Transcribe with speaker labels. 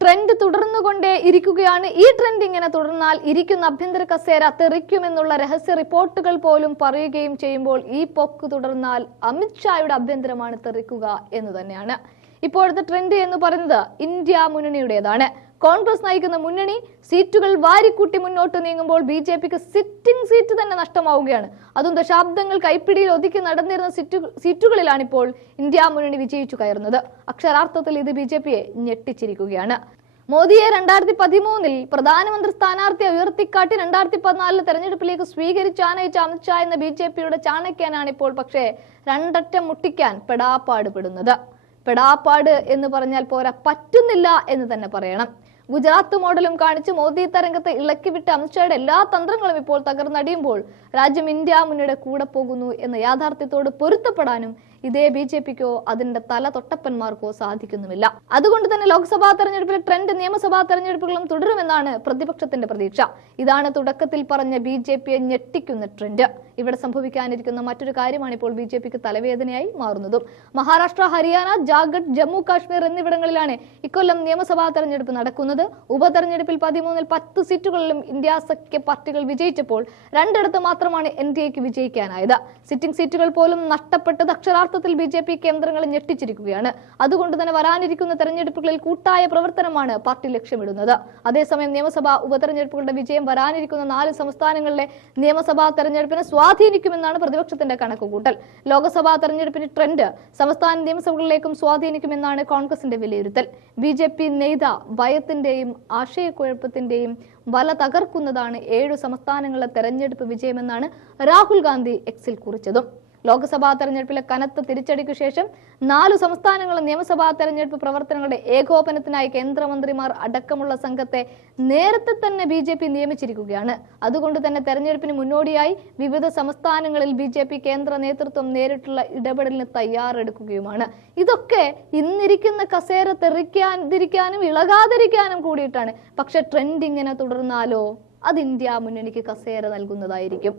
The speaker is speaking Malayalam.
Speaker 1: ട്രെൻഡ് തുടർന്നുകൊണ്ടേ ഇരിക്കുകയാണ്. ഈ ട്രെൻഡ് ഇങ്ങനെ തുടർന്നാൽ ഇരിക്കുന്ന അഭ്യന്തര കസേര തെറിക്കുമെന്നുള്ള രഹസ്യ റിപ്പോർട്ടുകൾ പോലും പറയുകയും ചെയ്യുമ്പോൾ ഈ പൊക്ക് തുടർന്നാൽ അമിത്ഷായുടെ അഭ്യന്തരമാണ് തെറിക്കുക എന്ന് തന്നെയാണ്. ഇപ്പോഴത്തെ ട്രെൻഡ് എന്ന് പറയുന്നത് ഇന്ത്യ മുന്നണിയുടേതാണ്. കോൺഗ്രസ് നയിക്കുന്ന മുന്നണി സീറ്റുകൾ വാരിക്കൂട്ടി മുന്നോട്ട് നീങ്ങുമ്പോൾ ബി ജെ പിക്ക് സിറ്റിംഗ് സീറ്റ് തന്നെ നഷ്ടമാവുകയാണ്. അതും ദശാബ്ദങ്ങൾ കൈപ്പിടിയിൽ ഒതുക്കി നടന്നിരുന്ന സീറ്റു സീറ്റുകളിലാണ് ഇപ്പോൾ ഇന്ത്യ മുന്നണി വിജയിച്ചു കയറുന്നത്. അക്ഷരാർത്ഥത്തിൽ ഇത് ബി ജെ പിയെ ഞെട്ടിച്ചിരിക്കുകയാണ്. മോദിയെ രണ്ടായിരത്തി പതിമൂന്നിൽ പ്രധാനമന്ത്രി സ്ഥാനാർത്ഥിയെ ഉയർത്തിക്കാട്ടി രണ്ടായിരത്തി പതിനാലിലെ തെരഞ്ഞെടുപ്പിലേക്ക് സ്വീകരിച്ച് ആനയിച്ച അമിത്ഷാ എന്ന ബി ജെ പിയുടെ ചാണക്യനാണ് ഇപ്പോൾ പക്ഷേ രണ്ടറ്റം മുട്ടിക്കാൻ പെടാപ്പാട് പെടുന്നത്. പെടാപ്പാട് എന്ന് പറഞ്ഞാൽ പോരാ പറ്റുന്നില്ല എന്ന് തന്നെ പറയണം. ഗുജറാത്ത് മോഡലും കാണിച്ച് മോദി തരംഗത്തെ ഇളക്കിവിട്ട അമിത്ഷായുടെ എല്ലാ തന്ത്രങ്ങളും ഇപ്പോൾ തകർന്നടിയുമ്പോൾ രാജ്യം ഇന്ത്യ മുന്നിടെ കൂടെ പോകുന്നു എന്ന യാഥാർത്ഥ്യത്തോട് പൊരുത്തപ്പെടാനും ഇതേ ബി ജെ പിക്കോ അതിന്റെ തല തൊട്ടപ്പന്മാർക്കോ സാധിക്കുന്നുമില്ല. അതുകൊണ്ട് തന്നെ ലോക്സഭാ തെരഞ്ഞെടുപ്പിലെ ട്രെൻഡ് നിയമസഭാ തെരഞ്ഞെടുപ്പുകളും തുടരുമെന്നാണ് പ്രതിപക്ഷത്തിന്റെ പ്രതീക്ഷ. ഇതാണ് തുടക്കത്തിൽ പറഞ്ഞ ബി ജെ പിയെ ഞെട്ടിക്കുന്ന ട്രെൻഡ്. ഇവിടെ സംഭവിക്കാനിരിക്കുന്ന മറ്റൊരു കാര്യമാണ് ഇപ്പോൾ ബി ജെ പിക്ക് തലവേദനയായി മാറുന്നതും. മഹാരാഷ്ട്ര ഹരിയാന ജാർഖണ്ഡ് ജമ്മു കാശ്മീർ എന്നിവിടങ്ങളിലാണ് ഇക്കൊല്ലം നിയമസഭാ തെരഞ്ഞെടുപ്പ് നടക്കുന്നത്. ഉപതെരഞ്ഞെടുപ്പിൽ പതിമൂന്നിൽ പത്ത് സീറ്റുകളിലും ഇന്ത്യ സഖ്യ പാർട്ടികൾ വിജയിച്ചപ്പോൾ രണ്ടിടത്ത് മാത്രമാണ് എൻ ഡി എക്ക് വിജയിക്കാനായത്. സിറ്റിംഗ് സീറ്റുകൾ പോലും നഷ്ടപ്പെട്ടത് അക്ഷരാർത്ഥത്തിൽ ബി ജെ പി കേന്ദ്രങ്ങളെ ഞെട്ടിച്ചിരിക്കുകയാണ്. അതുകൊണ്ട് തന്നെ വരാനിരിക്കുന്ന തെരഞ്ഞെടുപ്പുകളിൽ കൂട്ടായ പ്രവർത്തനമാണ് പാർട്ടി ലക്ഷ്യമിടുന്നത്. അതേസമയം നിയമസഭാ ഉപതെരഞ്ഞെടുപ്പുകളുടെ വിജയം വരാനിരിക്കുന്ന നാല് സംസ്ഥാനങ്ങളിലെ നിയമസഭാ തെരഞ്ഞെടുപ്പിനെ സ്വാധീനിക്കുമെന്നാണ് പ്രതിപക്ഷത്തിന്റെ കണക്കുകൂട്ടൽ. ലോക്സഭാ തെരഞ്ഞെടുപ്പിന്റെ ട്രെൻഡ് സംസ്ഥാന നിയമസഭകളിലേക്കും സ്വാധീനിക്കുമെന്നാണ് കോൺഗ്രസിന്റെ വിലയിരുത്തൽ. ബി ജെ പി നെയ്ത ഭയത്തിന്റെയും ആശയക്കുഴപ്പത്തിന്റെയും വല തകർക്കുന്നതാണ് ഏഴു സംസ്ഥാനങ്ങളിലെ തെരഞ്ഞെടുപ്പ് വിജയമെന്നാണ് രാഹുൽ ഗാന്ധി എക്സിൽ കുറിച്ചതും. ലോക്സഭാ തെരഞ്ഞെടുപ്പിലെ കനത്ത തിരിച്ചടിക്കു ശേഷം നാലു സംസ്ഥാനങ്ങളിലെ നിയമസഭാ തെരഞ്ഞെടുപ്പ് പ്രവർത്തനങ്ങളുടെ ഏകോപനത്തിനായി കേന്ദ്രമന്ത്രിമാർ അടക്കമുള്ള സംഘത്തെ നേരത്തെ തന്നെ ബി ജെ പി നിയമിച്ചിരിക്കുകയാണ്. അതുകൊണ്ട് തന്നെ തെരഞ്ഞെടുപ്പിന് മുന്നോടിയായി വിവിധ സംസ്ഥാനങ്ങളിൽ ബി ജെ പി കേന്ദ്ര നേതൃത്വം നേരിട്ടുള്ള ഇടപെടലിന് തയ്യാറെടുക്കുകയുമാണ്. ഇതൊക്കെ ഇന്നിരിക്കുന്ന കസേര തെറിക്കാതിരിക്കാനും ഇളകാതിരിക്കാനും കൂടിയിട്ടാണ്. പക്ഷെ ട്രെൻഡ് ഇങ്ങനെ തുടർന്നാലോ? അത് ഇന്ത്യ മുന്നണിക്ക് കസേര നൽകുന്നതായിരിക്കും.